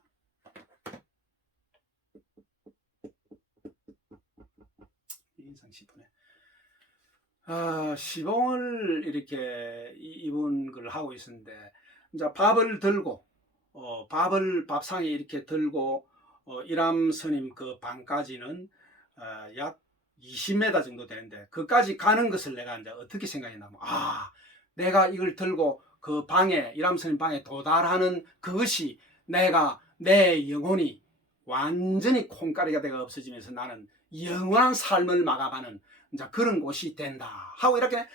인상 싶으네. 시봉을 이렇게 이분 걸 하고 있었는데 이제 밥을 들고 밥상에 이렇게 들고 이람 스님 그 방까지는 약 20m 정도 되는데 그까지 가는 것을 내가 이제 어떻게 생각했냐면 내가 이걸 들고 그 방에 이람 스님 방에 도달하는 그것이 내 영혼이 완전히 콩가리가 돼가 없어지면서 나는 영원한 삶을 마감하는 이제 그런 곳이 된다 하고 이렇게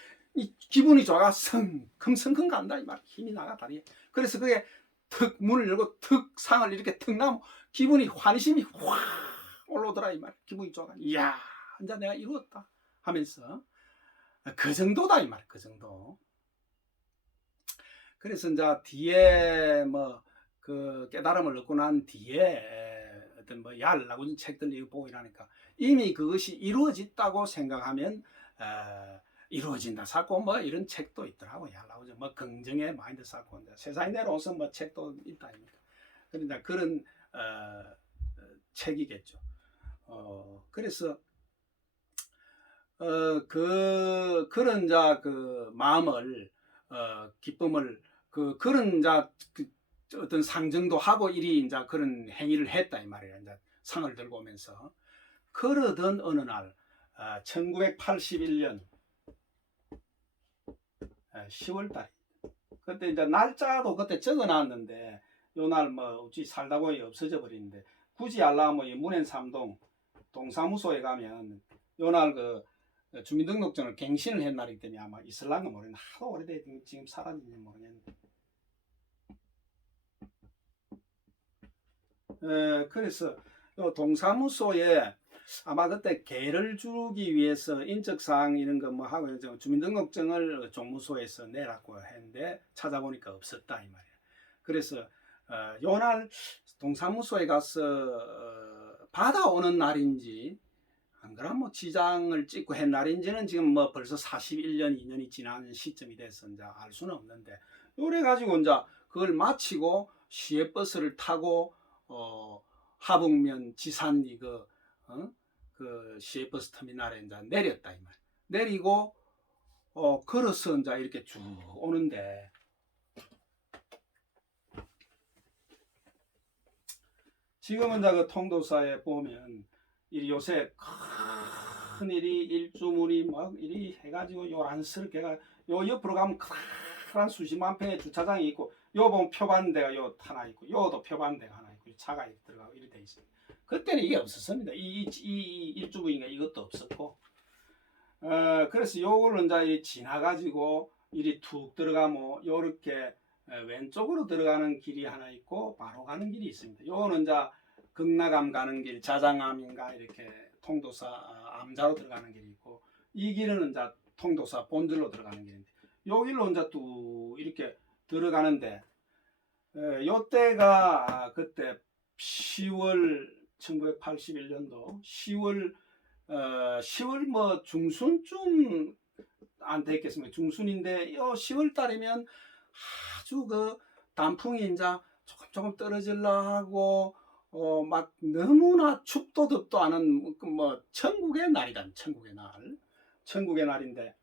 기분이 좋아가 성큼성큼 간다 이 말. 힘이 나가 다리에. 그래서 그게 턱 문을 열고 턱 상을 이렇게 턱 나면 기분이 환심이 확 올라오더라 이 말. 기분이 좋아가 이야 이제 내가 이루었다 하면서 그 정도다 이 말. 그 정도. 그래서 이제 뒤에 뭐 그 깨달음을 얻고 난 뒤에 어떤 뭐 야라고 책들 이거 보고 이러니까 이미 그것이 이루어졌다고 생각하면 이루어진다 쌓고 뭐 이런 책도 있더라고. 야라고 뭐 긍정의 마인드 쌓고 세상에 내려오서 뭐 책도 있다 아닙니까. 그러니까 그런 책이겠죠. 그래서 그런 그 마음을 기쁨을 그런 어떤 상정도 하고 이리 이제 그런 행위를 했다 이 말이에요. 이제 상을 들고 오면서 그러던 어느 날 1981년 10월 달 그때 이제 날짜도 그때 적어놨는데 요 날 뭐 어찌 살다 보니 없어져 버리는데 굳이 알라면 문hen삼동 동사무소에 가면 요 날 그 주민등록증을 갱신을 한 날이기 때문에 아마 있을란가 모르겠는데 하도 오래돼 지금 사라진지 모르겠는데 그래서 요 동사무소에 아마 그때 개를 주기 위해서 인적사항 이런 거 뭐 하고 주민등록증을 종무소에서 내라고 했는데 찾아보니까 없었다 이 말이야. 그래서 요날 동사무소에 가서 받아오는 날인지 그럼 뭐 지장을 찍고 한 날인지는 지금 뭐 벌써 41년, 2년이 지난 시점이 돼서 이제 알 수는 없는데, 요래 가지고 이제 그걸 마치고 시외버스를 타고 하북면 지산 그 시외버스 터미널에 이제 내렸다 이 말. 내리고 걸어서 이제 이렇게 쭉 오는데, 지금은 이제 그 통도사에 보면 이 요새 큰 일이 일주문이 막 이리 해가지고 요란스럽게 요 옆으로 가면 큰 수십만 평의 주차장이 있고, 요 보면 표반대가 요 하나 있고, 요도 표반대가 하나 있고, 차가 들어가고 이렇게 돼 있어요. 그때는 이게 없었습니다. 이 일주분인가 이것도 없었고, 그래서 요거를 이제 지나가지고 이리 툭 들어가면 요렇게 왼쪽으로 들어가는 길이 하나 있고 바로 가는 길이 있습니다. 요거는 이제 극락암 가는 길, 자장암인가 이렇게 통도사 암자로 들어가는 길이 있고, 이 길은 이제 통도사 본질로 들어가는 길인데, 요 길로 이제 또 이렇게 들어가는데, 요때가 그때 10월 1981년도 10월 뭐 중순쯤 안 됐겠습니까? 중순인데 요 10월 달이면 아주 그 단풍이 이제 조금 떨어질라 하고 막 너무나 춥도 덥도 않은 뭐 천국의 날이다. 천국의 날인데,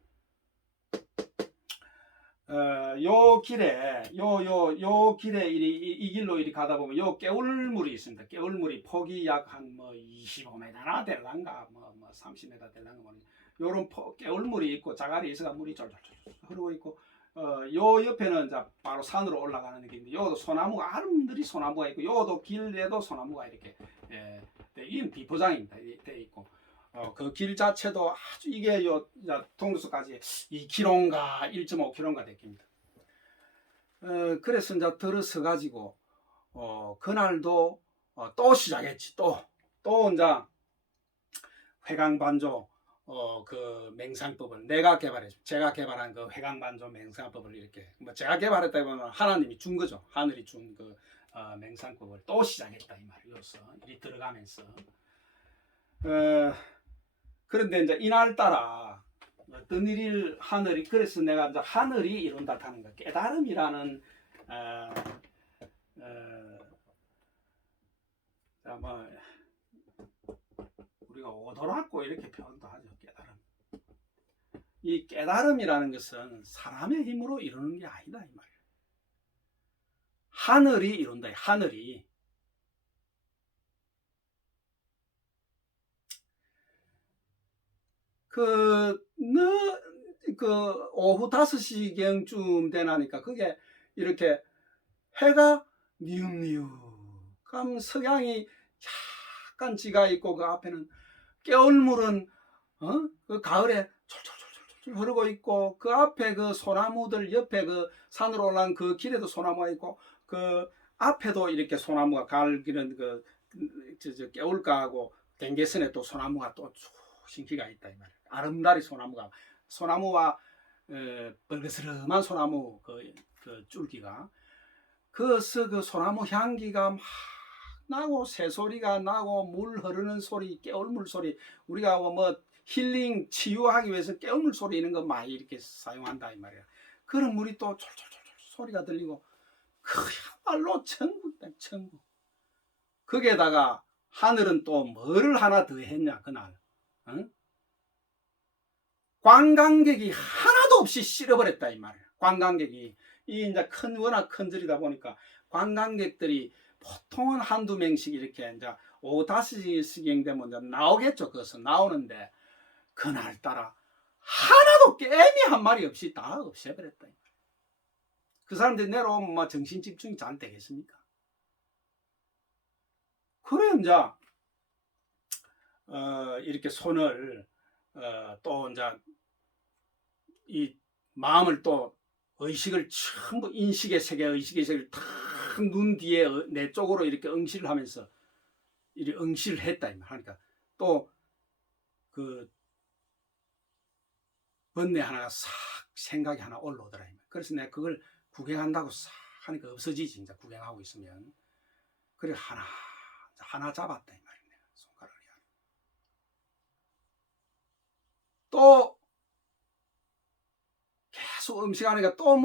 요 길에 이 길로 이리 가다 보면 요 깨울물이 있습니다. 깨울물이 폭이 약 한 뭐 25m나 될란가 뭐 30m 될란가 뭐 요런 깨울물이 있고, 자갈이 있어가 물이 쫄쫄쫄 흐르고 있고, 요 옆에는 이제 바로 산으로 올라가는 길인데, 요도 소나무가 아름드리 소나무가 있고, 요도 길에도 소나무가 이렇게 이건 비포장입니다. 돼 있고, 그 길 자체도 아주 이게 요 통도서까지 2km인가 1.5km인가 됐습니다. 그래서 이제 들어서 가지고 그날도 또 시작했지. 또 이제 회강반조 그 맹상법을 제가 개발한 그 회강반조 맹상법을 이렇게 뭐 제가 개발했다기보다는 하나님이 준 거죠. 하늘이 준 그 맹상법을 또 시작했다 이 말이었어. 이리 들어가면서. 그런데 이제 이날따라 어떤 일을 하늘이, 그래서 내가 이제 하늘이 이룬다 하는 거, 깨달음이라는 뭐 우리가 오도락고 이렇게 표현도 하죠. 깨달음. 이 깨달음이라는 것은 사람의 힘으로 이루는 게 아니다 이 말이에요. 하늘이 이룬다. 하늘이. 오후 5시경쯤 되나니까 그게 이렇게 해가 니욱니욱 석양이 약간 지가 있고, 그 앞에는 깨울물은 그 가을에 철철철철 흐르고 있고, 그 앞에 그 소나무들 옆에 그 산으로 올라간 그 길에도 소나무가 있고, 그 앞에도 이렇게 소나무가 가을 길은 저 깨울가하고 댕개선에 또 소나무가 또 신기가 있다 이 말이야. 아름다리 소나무와 벌거스름한 소나무 그 줄기가 그 소나무 향기가 막 나고, 새소리가 나고, 물 흐르는 소리, 깨울물 소리, 우리가 뭐 힐링 치유하기 위해서 깨울물 소리 이런 거 많이 이렇게 사용한다 이 말이야. 그런 물이 또 촐촐촐 소리가 들리고, 그야말로 천국이다 천국. 거기에다가 하늘은 또 뭐를 하나 더 했냐 그날, 응? 관광객이 하나도 없이 실어버렸다 이 말이야. 관광객이 이제 워낙 큰 절이다 보니까 관광객들이 보통은 한두 명씩 이렇게 이제 오후 5시경 되면 이제 나오겠죠. 그것은 나오는데, 그날따라 하나도 깨미 한 마리 없이 다 없애버렸다. 그 사람들이 내려오면 뭐 정신 집중이 잘 되겠습니까? 그래 이제 이렇게 손을 또 이제 이 마음을 또 의식을 전부 인식의 세계, 의식의 세계를 탁 눈 뒤에 내 쪽으로 이렇게 응시를 하면서 이렇게 응시를 했다 이 말. 하니까 또 그 번뇌 하나가 싹 생각이 하나 올라오더라 이 말. 그래서 내가 그걸 구경한다고 싹 하니까 없어지지. 이제 구경하고 있으면. 그래 하나 잡았다 이 말이네. 손가락이. 또 계속 음식하니까 또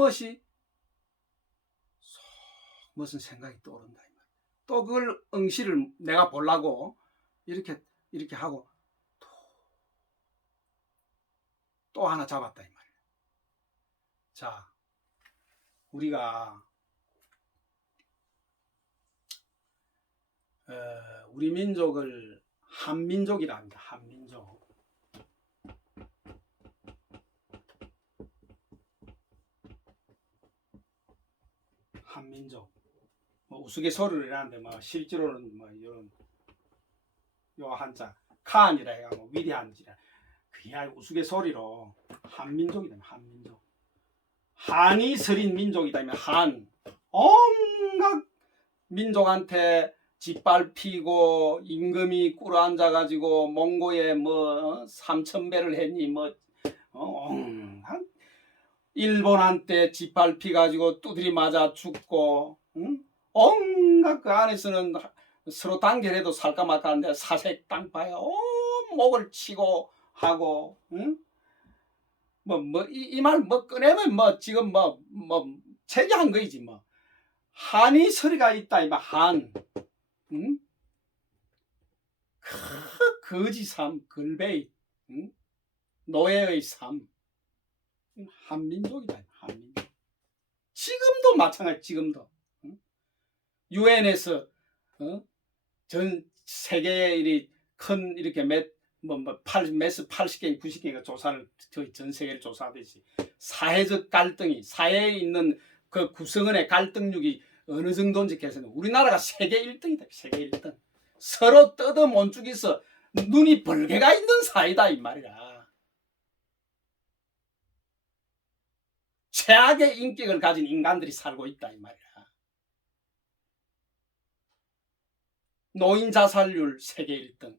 무슨 생각이 떠오른다. 또 그걸 응시를 내가 보려고 이렇게 하고 또 하나 잡았다 이 말이야. 자, 우리가 우리 민족을 한민족이라 합니다. 한민족. 한민족. 뭐 우스갯소리를 하는데 뭐 실제로는 뭐 이런 요 한자 칸이라 해가 뭐 위대한지라 그냥 우스갯소리로 한민족이다. 한민족. 한이 서린 민족이다면 한 온갖 민족한테 짓밟히고 임금이 꿇어앉아 가지고 몽고에 뭐 3,000배를 했니 뭐 일본한테 짓밟히 가지고 두드리 맞아 죽고 온갖 그 안에서는 서로 단결해도 살까 말까 하는데 사색 땅파에 온 목을 치고 하고 이 말 뭐 꺼내면 뭐 지금 뭐 체계한 거이지 뭐 한이 서리가 있다 이마 한 거지 삶 걸베이 노예의 삶 한민족이다. 한민족. 지금도 마찬가지. 지금도 유엔에서 전 세계에 이리 큰 이렇게 매스 80개, 90개가 조사를 전 세계를 조사하듯이 사회적 갈등이 사회에 있는 그 구성원의 갈등력이 어느 정도인지 계산해. 우리나라가 세계 1등이다. 세계 1등. 서로 뜯어 못 죽이서 눈이 벌게가 있는 사회다 이 말이야. 최악의 인격을 가진 인간들이 살고 있다 이 말이야. 노인 자살률 세계 1등.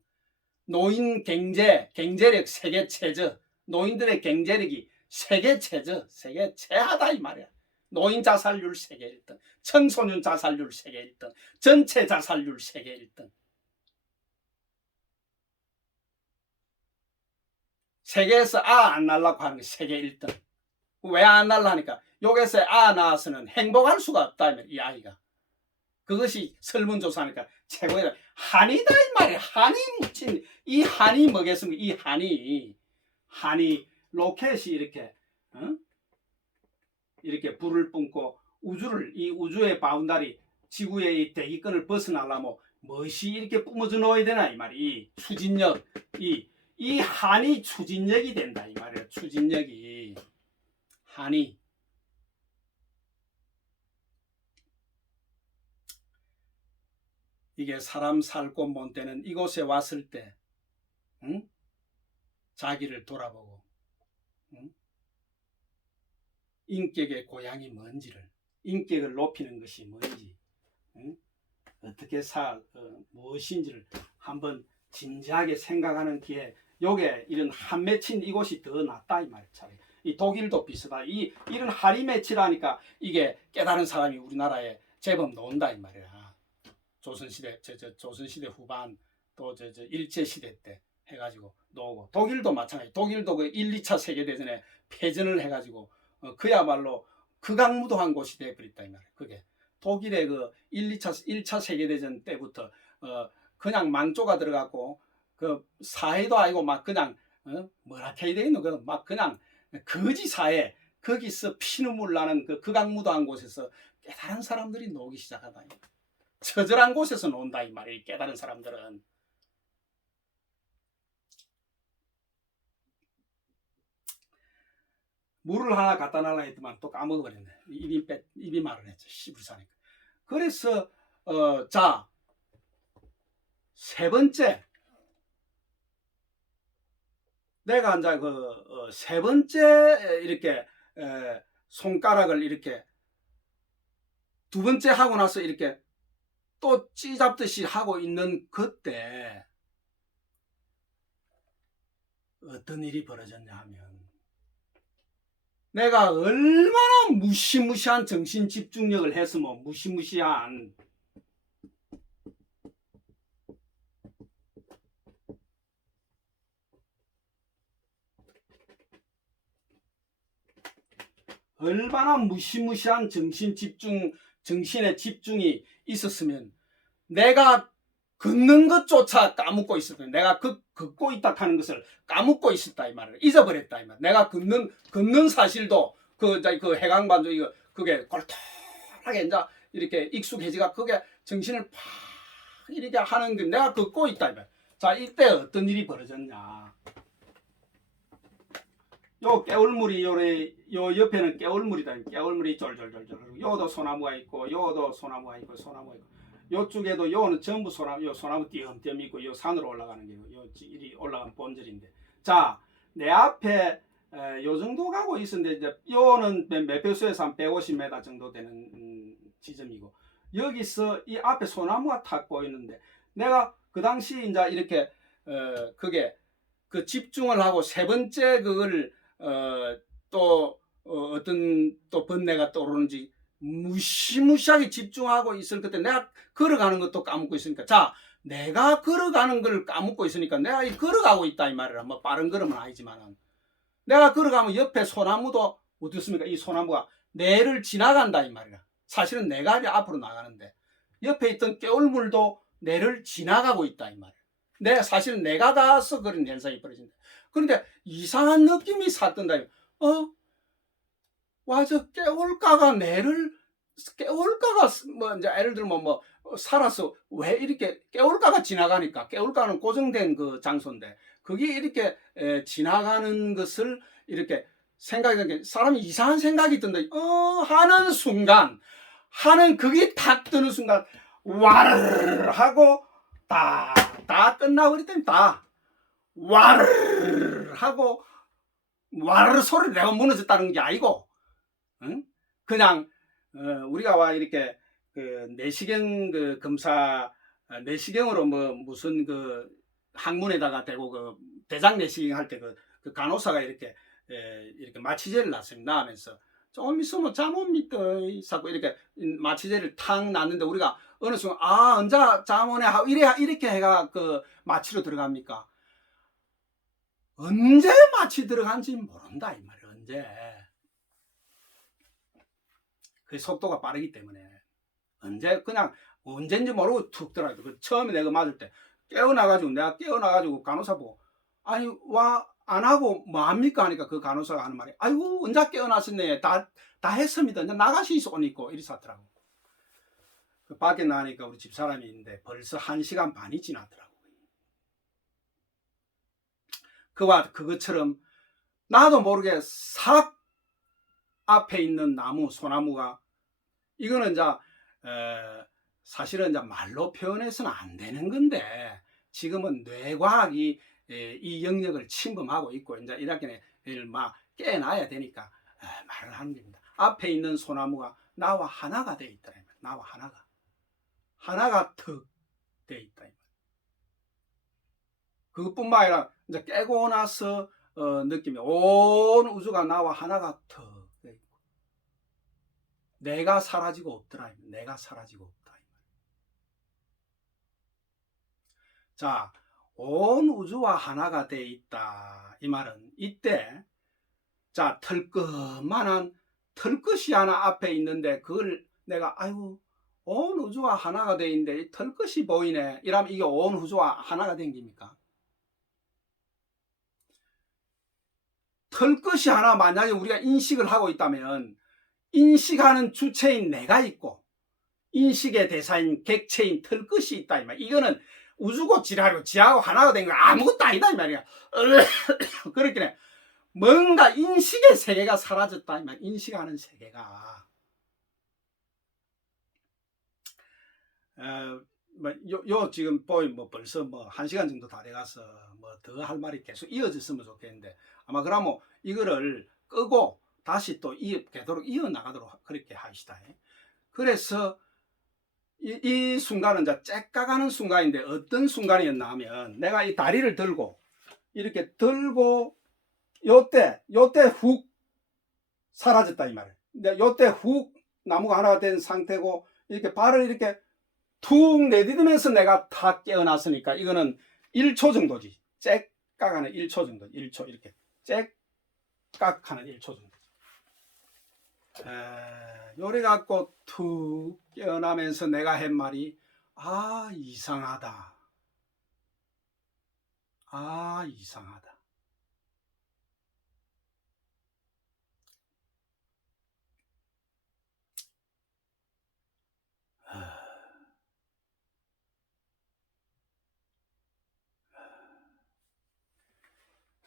노인 경제력 세계 최저. 노인들의 경제력이 세계 최저. 세계 최하다 이 말이야. 노인 자살률 세계 1등. 청소년 자살률 세계 1등. 전체 자살률 세계 1등. 세계에서 안 낳으려고 하는 게 세계 1등. 왜 안 낳으려 하니까 여기서 낳아서는 행복할 수가 없다 이 아이가. 그것이 설문조사니까 최고이다. 한이다 이 말이야. 한이 묻힌 이 한이 뭐겠습니까? 이 한이 로켓이 이렇게 불을 뿜고 이 우주의 바운다리 지구의 이 대기권을 벗어나려면 무엇이 이렇게 뿜어져 놓아야 되나 이 말이 추진력 이 한이 추진력이 된다 이 말이야. 추진력이 한이 이게 사람 살고 못 되는 이곳에 왔을 때 자기를 돌아보고 인격의 고향이 뭔지를 인격을 높이는 것이 뭔지 어떻게 무엇인지를 한번 진지하게 생각하는 기회 요게 이런 한 맺힌 이곳이 더 낫다 이 말이야. 이 독일도 비슷하다. 이런 한이 맺히라니까 이게 깨달은 사람이 우리나라에 제법 나온다 이 말이야. 조선시대 조선시대 후반 또 일제시대 때 해가지고 나오고 독일도 마찬가지. 독일도 그 1, 2차 세계대전에 패전을 해가지고 그야말로 극악무도한 곳이 돼버렸다 이 말이야. 그게 독일의 그 1차 세계대전 때부터 그냥 망조가 들어갔고 그 사회도 아니고 막 그냥 뭐라 해야 되겠노? 막 그냥 거지 사회 거기서 피눈물 나는 그 극악무도한 곳에서 깨달은 사람들이 나오기 시작하다. 처절한 곳에서 논다 이 말이야. 깨달은 사람들은. 물을 하나 갖다 놔라 했더만 또 까먹어버렸네. 입이 말을 했죠. 씨불사니까. 그래서 자 세 번째 내가 이제 세 번째 이렇게 손가락을 이렇게 두 번째 하고 나서 이렇게 또 찌잡듯이 하고 있는 그때 어떤 일이 벌어졌냐 하면 내가 얼마나 무시무시한 정신 집중력을 했으면 무시무시한 얼마나 무시무시한 정신의 집중이 있었으면 내가 걷는 것조차 까먹고 있었다. 내가 걷고 있다 하는 것을 까먹고 있었다 이 말을 잊어버렸다 이 말. 내가 걷는 사실도 그 해강반도 이거 그게 골똘하게 이제 이렇게 익숙해지가 그게 정신을 팍 이렇게 하는 게 내가 걷고 있다 이 말. 자, 이때 어떤 일이 벌어졌냐? 요 깨울물이 요 옆에는 깨울물이다. 깨울물이 쫄쫄쫄쫄. 요도 소나무가 있고 요도 소나무가 있고 요쪽에도 요는 전부 소나무 띄엄띄엄 있고 요 산으로 올라가는 게 요 이리 올라간 본절인데. 자, 내 앞에 요 정도 가고 있었는데 이제 요는 매표소에서 한 150m 정도 되는 지점이고 여기서 이 앞에 소나무가 탁 보이는데 내가 그 당시 이제 이렇게 그게 그 집중을 하고 세 번째 그걸 어떤 또 번뇌가 떠오르는지 무시무시하게 집중하고 있을 그때 내가 걸어가는 것도 까먹고 있으니까 자 내가 걸어가는 걸 까먹고 있으니까 내가 걸어가고 있다 이 말이라 뭐 빠른 걸음은 아니지만은 내가 걸어가면 옆에 소나무도 어떻습니까? 이 소나무가 내를 지나간다 이 말이라 사실은 내가 앞으로 나가는데 옆에 있던 깨울물도 내를 지나가고 있다 이 말이야. 사실은 내가 닿아서 그런 현상이 벌어진다. 그런데 이상한 느낌이 샀던다. 저 깨울가가 깨울가가 뭐 이제 예를 들면 뭐 살아서 왜 이렇게 깨울가가 지나가니까 깨울가는 고정된 그 장소인데 그게 이렇게 지나가는 것을 이렇게 생각하게 사람이 이상한 생각이 든다. 하는 순간 그게 탁 뜨는 순간 와르르 하고 다 끝나고 그랬더니 다 와르르 하고 와르르 소리를 내가 무너졌다는 게 아니고 그냥 우리가 와 이렇게 그 내시경 그 검사 내시경으로 뭐 무슨 그 항문에다가 대고 그 대장 내시경 할 때 그 간호사가 이렇게 마취제를 놨습니다 하면서 조금 있으면 잠 옵니다 자꾸 이렇게 마취제를 탁 놨는데 우리가 어느 순간 언제 잠 오네 하고 이렇게 해가 그 마취로 들어갑니까? 언제 마취 들어간지 모른다 이 말이야. 언제 그 속도가 빠르기 때문에 언제인지 모르고 툭 들어가죠. 처음에 내가 맞을 때 내가 깨어나가지고 간호사 보고 아니 안 하고 뭐 합니까 하니까 그 간호사가 하는 말이 아이고 언제 깨어났었네 다 했습니다 이제 나가시소니까 이리 하더라고. 그 밖에 나가니까 우리 집사람이 있는데 벌써 1시간 반이 지났더라고. 그것처럼 나도 모르게 싹 앞에 있는 소나무가 이거는 이제 사실은 이제 말로 표현해서는 안 되는 건데 지금은 뇌과학이 이 영역을 침범하고 있고 이제 이렇게 막 깨놔야 되니까 말을 하는 겁니다. 앞에 있는 소나무가 나와 하나가 돼 있다. 나와 하나가 턱 돼 있다. 그것뿐만 아니라 이제 깨고 나서 느낌이 온 우주가 나와 하나가 턱 돼 있고 내가 사라지고 없더라. 내가 사라지고 없다. 자, 온 우주와 하나가 돼 있다. 이 말은 이때 자 털끝만한 털끝이 하나 앞에 있는데 그걸 내가 아이고 온 우주와 하나가 돼 있는데 이 털끝이 보이네. 이러면 이게 온 우주와 하나가 된 겁니까? 털끝이 하나 만약에 우리가 인식을 하고 있다면 인식하는 주체인 내가 있고 인식의 대사인 객체인 털끝이 있다 이 말. 이거는 우주고 지하고 하나가 된 거 아무것도 아니다 이 말이야. 그렇게 뭔가 인식의 세계가 사라졌다 이 말. 인식하는 세계가 지금 보이면 벌써 1시간 정도 다 돼가서 더 할 말이 계속 이어졌으면 좋겠는데 아마 그러면 이거를 끄고 다시 또 되도록 이어나가도록 그렇게 하시다. 그래서 이 순간은 이제 째까가는 순간인데 어떤 순간이었나 하면 내가 이 다리를 들고 이렇게 들고 요때 훅 사라졌다 이 말이에요. 근데 요때 훅 나무가 하나가 된 상태고 이렇게 발을 이렇게 툭 내딛으면서 내가 다 깨어났으니까 이거는 1초 정도지. 째깍하는 1초 정도. 1초 이렇게 째깍하는 1초 정도. 요래 갖고 툭 깨어나면서 내가 한 말이 이상하다. 이상하다.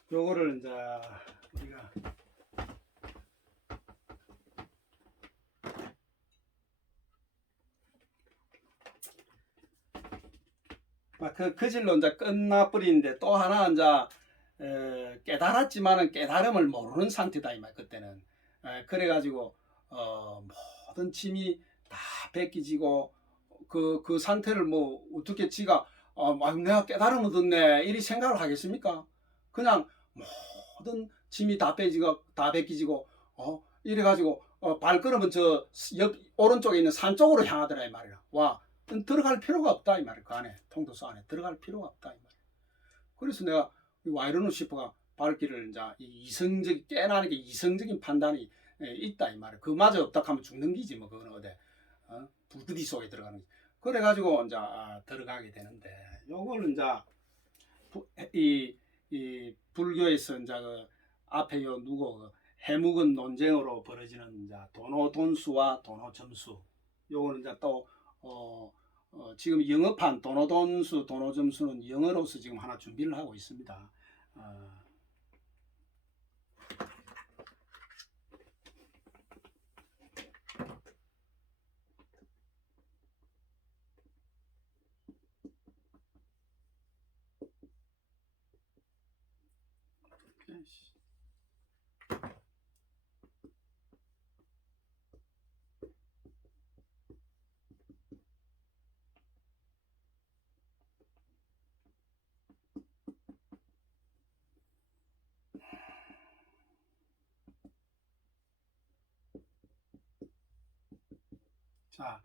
요거를 이제 우리가 그 질로 이제 끝나버리는데 또 하나 이제 깨달았지만은 깨달음을 모르는 상태다 이 말. 그때는 그래가지고 모든 짐이 다 벗기지고 그 상태를 뭐 어떻게 지가 내가 깨달음 얻었네 이리 생각을 하겠습니까? 그냥 모든 짐이 다 빼지고 다 벗기지고 이래가지고 발걸음은 저 옆 오른쪽에 있는 산 쪽으로 향하더라 이 말이야. 와 들어갈 필요가 없다 이 말이야. 그 안에 통도서 안에 들어갈 필요가 없다 이 말이야. 그래서 내가 와이르노 시퍼가 발길을 이제 이성적 깨나는 게 이성적인 판단이 있다 이 말이야. 그마저 없다 하면 죽는 기지 뭐 그건 어디 불구디 속에 들어가는 거지. 그래가지고 이제 들어가게 되는데 요걸 이제 이 불교에서 이제 그 앞에 요 누구 해묵은 논쟁으로 벌어지는 이제 도노돈수와 도노점수. 요거는 이제 또 지금 영어판 도노돈수, 도노점수는 영어로서 지금 하나 준비를 하고 있습니다. 자,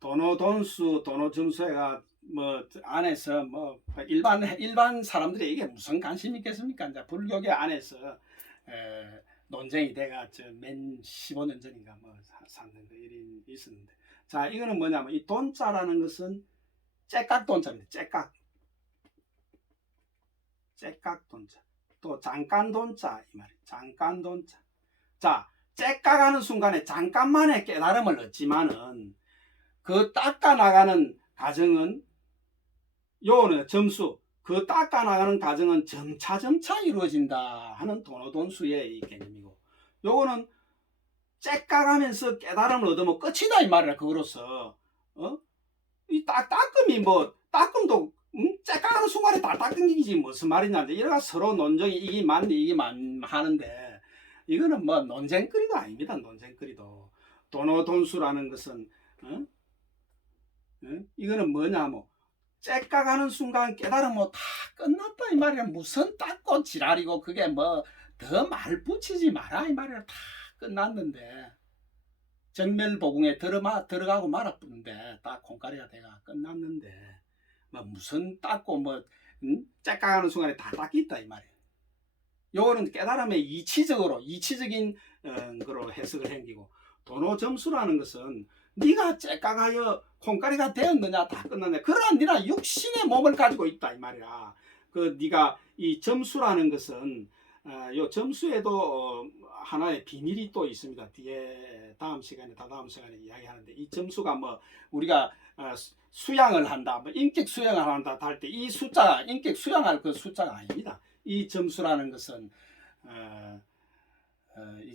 도노돈수, 도노점수가 뭐 안에서 뭐 일반 사람들이 이게 무슨 관심이 있겠습니까? 이제 불교계 안에서 논쟁이 돼가 맨 15년 전인가 뭐 샀는 거 일이 있었는데, 자 이거는 뭐냐면 이 돈자라는 것은 째깍 돈자입니다. 째깍 돈자. 또 잠깐 돈자 이 말이에요. 잠깐 돈자. 자 째깍하는 순간에 잠깐만의 깨달음을 얻지만은 그 닦아 나가는 과정은 요는 점수 그 닦아 나가는 과정은 점차 이루어진다 하는 도노돈수의 이 개념이고, 요거는 째깍하면서 깨달음을 얻으면 끝이다 이 말이야. 그거로서 이 닦음이 뭐 닦음도 째깍하는 순간에 다 닦은 얘기지 무슨 말이냐. 이래가 서로 논쟁이 이게 맞네 이게 하는데 이거는 뭐 논쟁거리도 아닙니다. 논쟁거리도. 도노돈수라는 것은 이거는 뭐냐 뭐 째깍하는 순간 깨달으면 다 끝났다 이 말이야. 무슨 닦고 지랄이고 그게 뭐 더 말 붙이지 마라 이 말이야. 다 끝났는데 정멸보궁에 들어가고 말았는데 딱 콩가리가 돼가 끝났는데 뭐 무슨 닦고 뭐 째깍하는 순간에 다 닦겠다 이 말이야. 요거는 깨달음의 이치적인 거로 해석을 행기고, 도노점수라는 것은 네가 째깍하여 콩가리가 되었느냐 다 끝났네. 그러나 네가 육신의 몸을 가지고 있다 이 말이야. 그 네가 이 점수라는 것은 요 점수에도 하나의 비밀이 또 있습니다. 뒤에 다다음 시간에 이야기하는데, 이 점수가 뭐 우리가 수양을 한다, 뭐 인격 수양을 한다 할 때 이 숫자 인격 수양할 그 숫자가 아닙니다. 이 점수라는 것은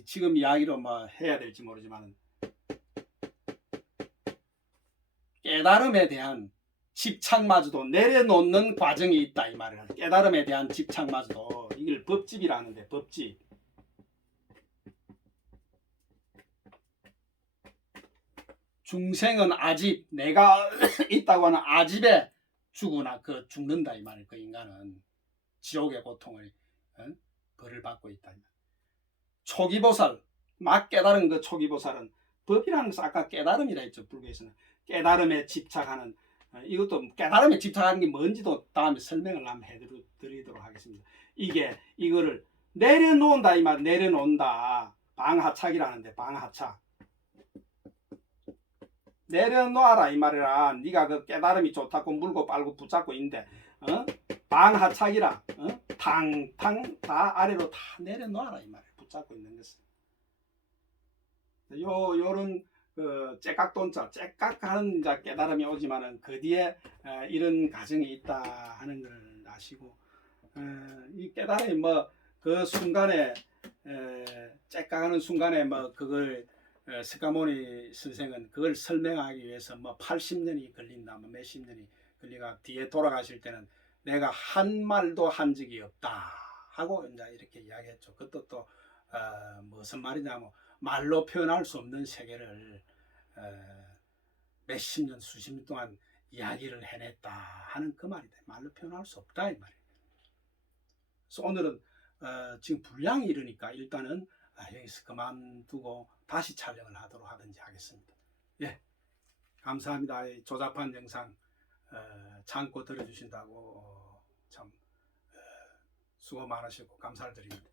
지금 이야기로 뭐 해야 될지 모르지만 깨달음에 대한 집착마저도 내려놓는 과정이 있다 이 말이야. 깨달음에 대한 집착마저도 이걸 법집이라는데, 법집. 중생은 아집, 내가 있다고 하는 아집에 죽는다 이 말이야. 그 인간은 지옥의 고통을 벌을 받고 있다. 초기보살, 막 깨달은 그 초기보살은 법이라는 것은 아까 깨달음이라 했죠. 불교에서는 깨달음에 집착하는, 이것도 깨달음에 집착하는 게 뭔지도 다음에 설명을 한번 해드리도록 하겠습니다. 이거를 내려놓는다 이 말. 내려놓는다. 방하착이라는데 방하착. 내려놓아라 이 말이라. 네가 그 깨달음이 좋다고 물고 빨고 붙잡고 있는데 방하착이라. 탕탕 다 아래로 다 내려놓아라 이 말이야. 붙잡고 있는 것은. 요런 그 째깍돈자 째깍하는 이제 깨달음이 오지만은 그 뒤에 이런 과정이 있다 하는 걸 아시고 이 깨달음이 뭐 그 순간에 째깍하는 순간에 뭐 그걸 스가모니 선생은 그걸 설명하기 위해서 뭐 80년이 걸린다 뭐 몇십 년이 걸리가 뒤에 돌아가실 때는 내가 한 말도 한 적이 없다 하고 이제 이렇게 이야기했죠. 그것도 또 무슨 말이냐면 말로 표현할 수 없는 세계를 몇십 년 수십 년 동안 이야기를 해냈다 하는 그 말이다. 말로 표현할 수 없다 이 말이에요. 그래서 오늘은 지금 분량이 이르니까 일단은 여기서 그만두고 다시 촬영을 하도록 하든지 하겠습니다. 예, 감사합니다. 조잡한 영상 참고 들어주신다고 참 수고 많으시고 감사를 드립니다.